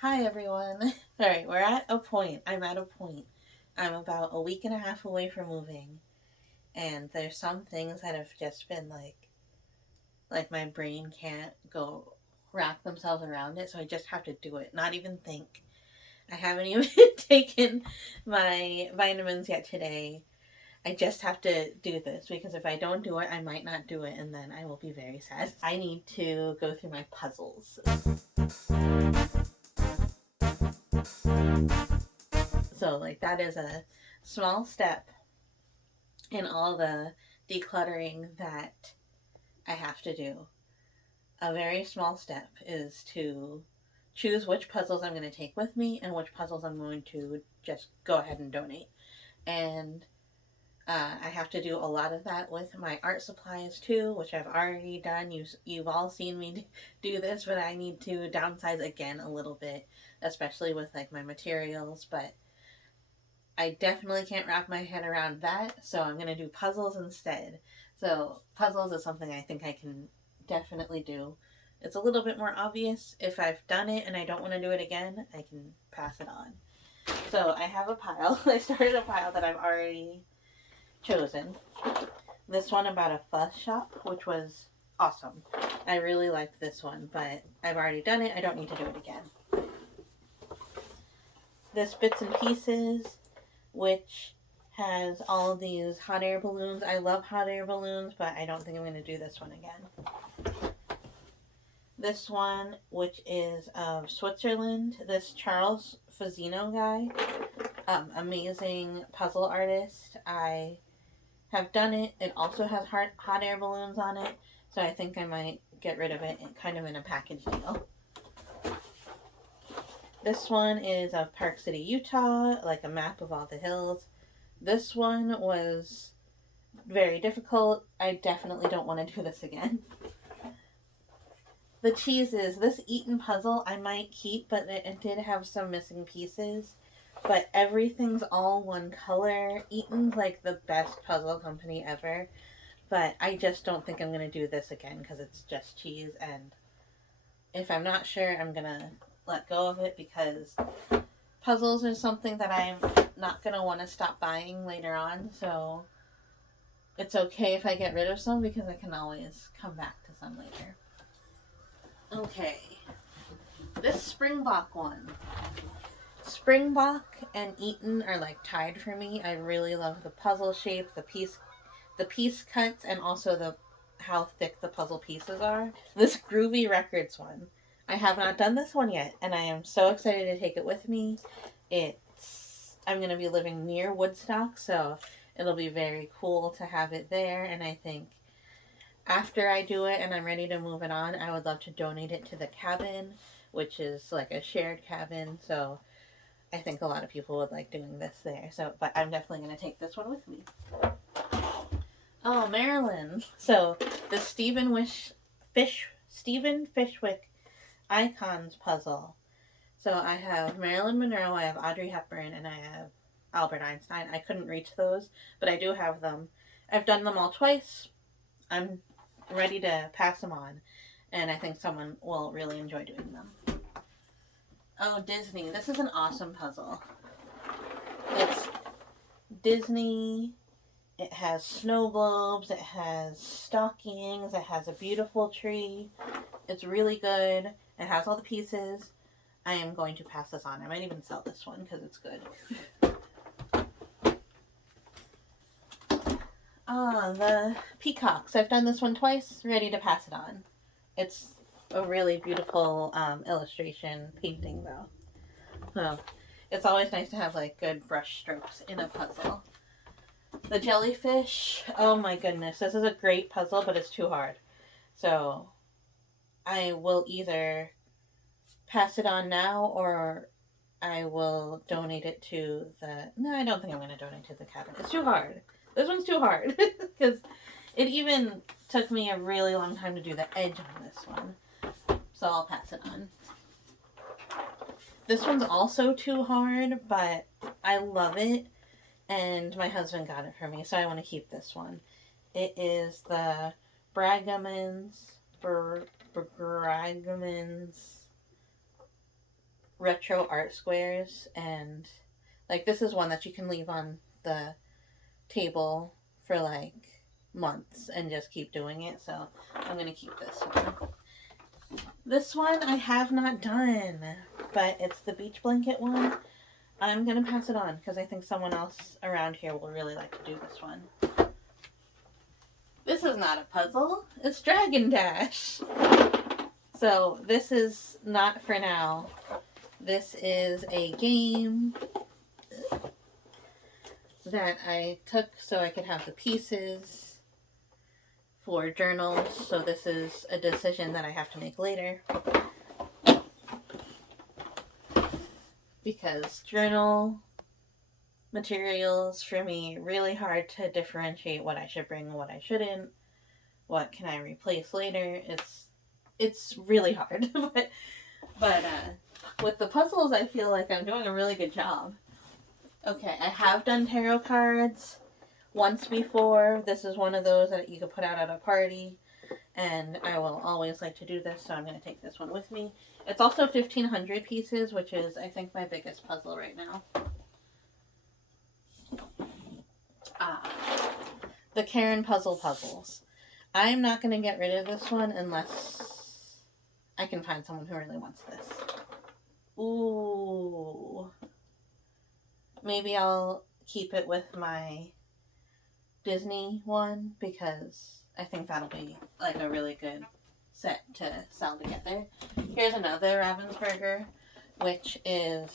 Hi everyone. Alright, we're at a point. I'm at a point. I'm about a week and a half away from moving, and there's some things that have just been like my brain can't go wrap themselves around it, so I just have to do it. Not even think. I haven't even taken my vitamins yet today. I just have to do this because if I don't do it, I might not do it, and then I will be very sad. I need to go through my puzzles. So, that is a small step in all the decluttering that I have to do. A very small step is to choose which puzzles I'm going to take with me and which puzzles I'm going to just go ahead and donate. And I have to do a lot of that with my art supplies too, which I've already done. You've all seen me do this, but I need to downsize again a little bit, especially with my materials. But I definitely can't wrap my head around that, so I'm going to do puzzles instead. So, puzzles is something I think I can definitely do. It's a little bit more obvious. If I've done it and I don't want to do it again, I can pass it on. So, I have a pile. I started a pile that I've already chosen. This one about a fuss shop, which was awesome. I really liked this one, but I've already done it. I don't need to do it again. This bits and pieces, which has all of these hot air balloons. I love hot air balloons, but I don't think I'm going to do this one again. This one, which is of Switzerland, this Charles Fazzino guy, amazing puzzle artist. I have done it. It also has hot air balloons on it, so I think I might get rid of it kind of in a package deal. This one is of Park City, Utah, like a map of all the hills. This one was very difficult. I definitely don't want to do this again. The cheeses. This Eaton puzzle I might keep, but it did have some missing pieces. But everything's all one color. Eaton's like the best puzzle company ever. But I just don't think I'm going to do this again because it's just cheese. And if I'm not sure, I'm going to let go of it because puzzles are something that I'm not going to want to stop buying later on. So it's okay if I get rid of some because I can always come back to some later. Okay. This Springbok one. Springbok and Eaton are tied for me. I really love the puzzle shape, the piece cuts, and also the how thick the puzzle pieces are. This Groovy Records one. I have not done this one yet, and I am so excited to take it with me. I'm going to be living near Woodstock, so it'll be very cool to have it there, and I think after I do it and I'm ready to move it on, I would love to donate it to the cabin, which is like a shared cabin, so I think a lot of people would like doing this there. So, but I'm definitely going to take this one with me. Oh, Marilyn. So, the Stephen Fishwick Icons puzzle. So, I have Marilyn Monroe, I have Audrey Hepburn, and I have Albert Einstein. I couldn't reach those, but I do have them. I've done them all twice. I'm ready to pass them on, and I think someone will really enjoy doing them. Oh, Disney. This is an awesome puzzle. It's Disney. It has snow globes. It has stockings. It has a beautiful tree. It's really good. It has all the pieces. I am going to pass this on. I might even sell this one because it's good. The peacocks. I've done this one twice. Ready to pass it on. It's a really beautiful illustration painting, though. So it's always nice to have good brush strokes in a puzzle. The jellyfish. Oh my goodness, this is a great puzzle, but it's too hard. So I will either pass it on now or I will donate it to the. No, I don't think I'm going to donate to the cabin. It's too hard. This one's too hard because it even took me a really long time to do the edge on this one. So I'll pass it on. This one's also too hard, but I love it. And my husband got it for me, so I want to keep this one. It is the Bragman's retro art squares, and like this is one that you can leave on the table for like months and just keep doing it. So I'm gonna keep this one. This one I have not done, but it's the beach blanket one. I'm gonna pass it on because I think someone else around here will really like to do this one. This is not a puzzle, it's Dragon Dash. So this is not for now. This is a game that I took so I could have the pieces for journals. So this is a decision that I have to make later. Because journal materials for me really hard to differentiate what I should bring and what I shouldn't. What can I replace later? It's really hard. but with the puzzles I feel like I'm doing a really good job. Okay, I have done tarot cards once before. This is one of those that you could put out at a party, and I will always like to do this, so I'm going to take this one with me. It's also 1,500 pieces, which is, I think, my biggest puzzle right now. The Karen puzzles. I'm not going to get rid of this one unless I can find someone who really wants this. Ooh. Maybe I'll keep it with my Disney one because I think that'll be like a really good set to sell together. Here's another Ravensburger, which is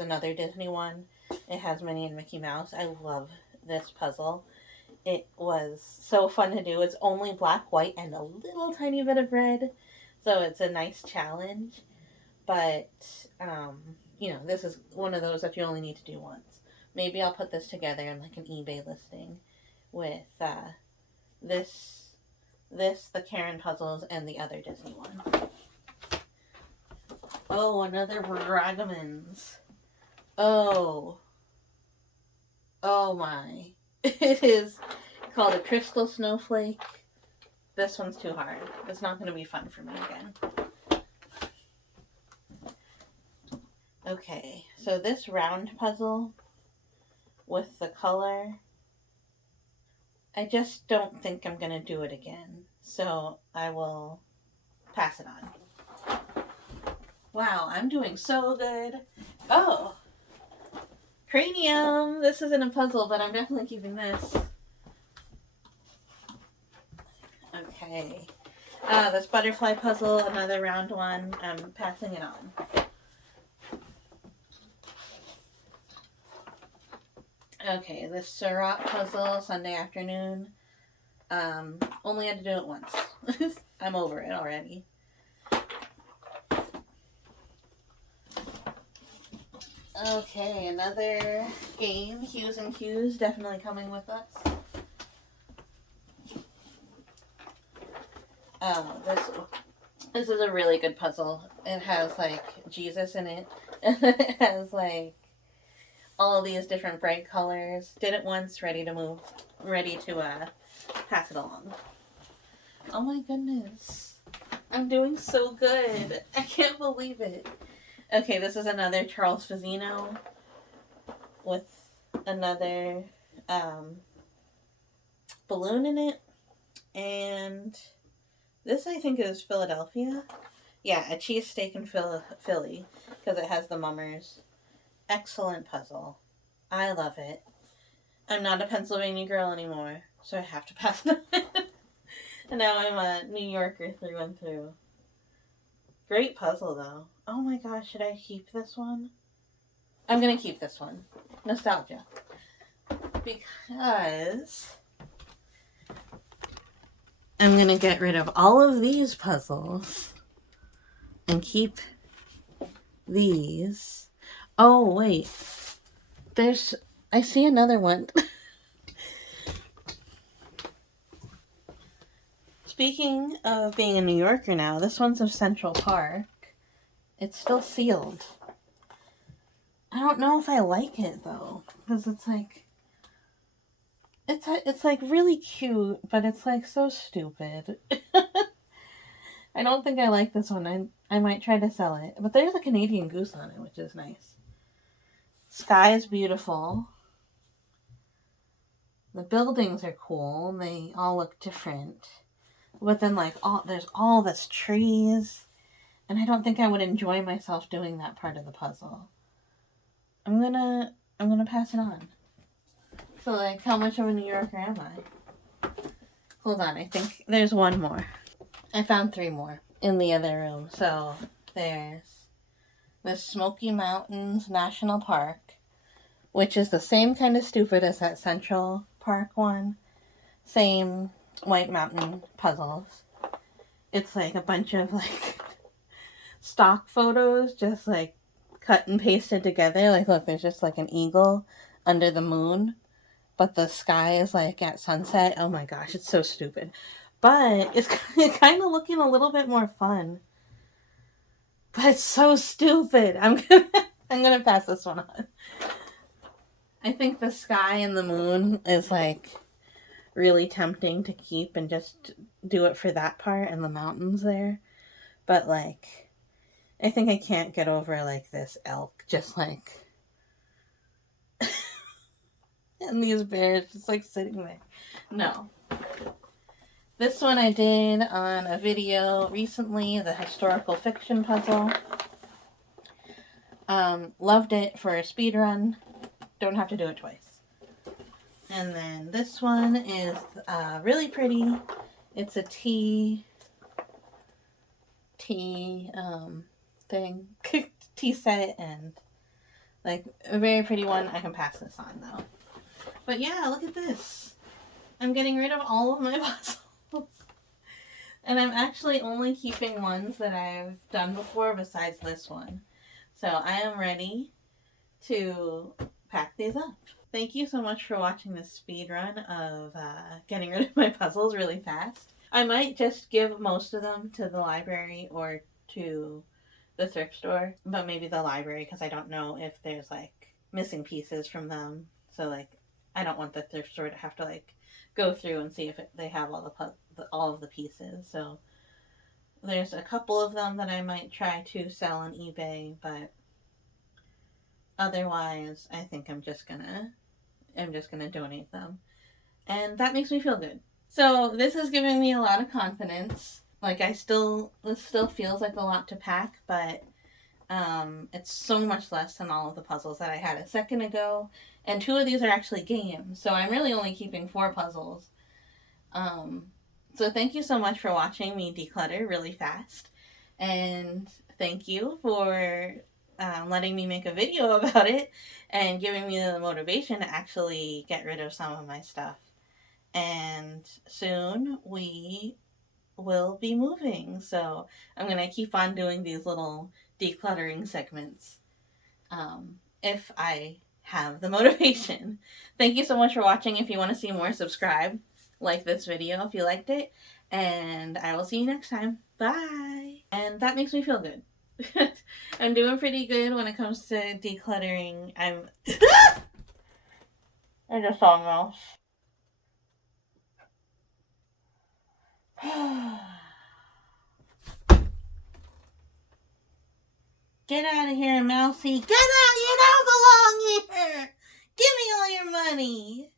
another Disney one. It has Minnie and Mickey Mouse. I love this puzzle. It was so fun to do. It's only black, white, and a little tiny bit of red, so it's a nice challenge. But this is one of those that you only need to do once. Maybe I'll put this together in like an eBay listing with the Karen puzzles, and the other Disney one. Oh, another Bragamans. Oh my. It is called a Crystal Snowflake. This one's too hard. It's not going to be fun for me again. Okay, so this round puzzle with the color, I just don't think I'm going to do it again. So I will pass it on. Wow, I'm doing so good. Oh, cranium. This isn't a puzzle, but I'm definitely keeping this. Okay. This butterfly puzzle, another round one. I'm passing it on. Okay, this Surratt puzzle, Sunday afternoon. Only had to do it once. I'm over it already. Okay, another game, Hues and Cues, definitely coming with us. This is a really good puzzle. It has like Jesus in it. It has like all these different bright colors. Did it once, ready to pass it along. Oh my goodness. I'm doing so good. I can't believe it. Okay, this is another Charles Fazzino with another balloon in it. And this I think is Philadelphia. Yeah, a cheesesteak in Philly because it has the mummers. Excellent puzzle. I love it. I'm not a Pennsylvania girl anymore, so I have to pass it on. And now I'm a New Yorker through and through. Great puzzle, though. Oh my gosh, should I keep this one? I'm gonna keep this one. Nostalgia. Because I'm gonna get rid of all of these puzzles and keep these. Oh, wait. I see another one. Speaking of being a New Yorker now, this one's of Central Park. It's still sealed. I don't know if I like it, though. Because it's like... It's like really cute, but it's like so stupid. I don't think I like this one. I might try to sell it. But there's a Canadian goose on it, which is nice. Sky is beautiful. The buildings are cool. They all look different. But then, like, there's all this trees. And I don't think I would enjoy myself doing that part of the puzzle. I'm gonna pass it on. So, like, how much of a New Yorker am I? Hold on, I think there's one more. I found 3 more in the other room. So, there's the Smoky Mountains National Park, which is the same kind of stupid as that Central Park one. Same White Mountain puzzles. It's like a bunch of like stock photos just like cut and pasted together. Like, look, there's just like an eagle under the moon, but the sky is like at sunset. Oh my gosh, it's so stupid. But it's kind of looking a little bit more fun. But it's so stupid. I'm gonna pass this one on. I think the sky and the moon is like really tempting to keep and just do it for that part and the mountains there. But like, I think I can't get over like this elk just like and these bears just like sitting there. No. This one I did on a video recently, the historical fiction puzzle. Loved it for a speed run. Don't have to do it twice. And then this one is really pretty. It's a tea thing, tea set, and like a very pretty one. I can pass this on though. But yeah, look at this. I'm getting rid of all of my puzzles. And I'm actually only keeping ones that I've done before besides this one. So I am ready to pack these up. Thank you so much for watching this speed run of getting rid of my puzzles really fast. I might just give most of them to the library or to the thrift store, but maybe the library because I don't know if there's like missing pieces from them. So like I don't want the thrift store to have to like go through and see if they have all of the pieces. So there's a couple of them that I might try to sell on eBay, but otherwise I think I'm just gonna donate them. And that makes me feel good. So this has given me a lot of confidence. Like this still feels like a lot to pack, but it's so much less than all of the puzzles that I had a second ago. And 2 of these are actually games, so I'm really only keeping 4 puzzles. So thank you so much for watching me declutter really fast. And thank you for letting me make a video about it and giving me the motivation to actually get rid of some of my stuff. And soon we will be moving, so I'm going to keep on doing these little decluttering segments if I have the motivation. Thank you so much for watching. If you want to see more, subscribe, like this video if you liked it, and I will see you next time. Bye! And that makes me feel good. I'm doing pretty good when it comes to decluttering. I just saw a mouse. Get out of here, Mousy. Get out! You don't belong here! Give me all your money!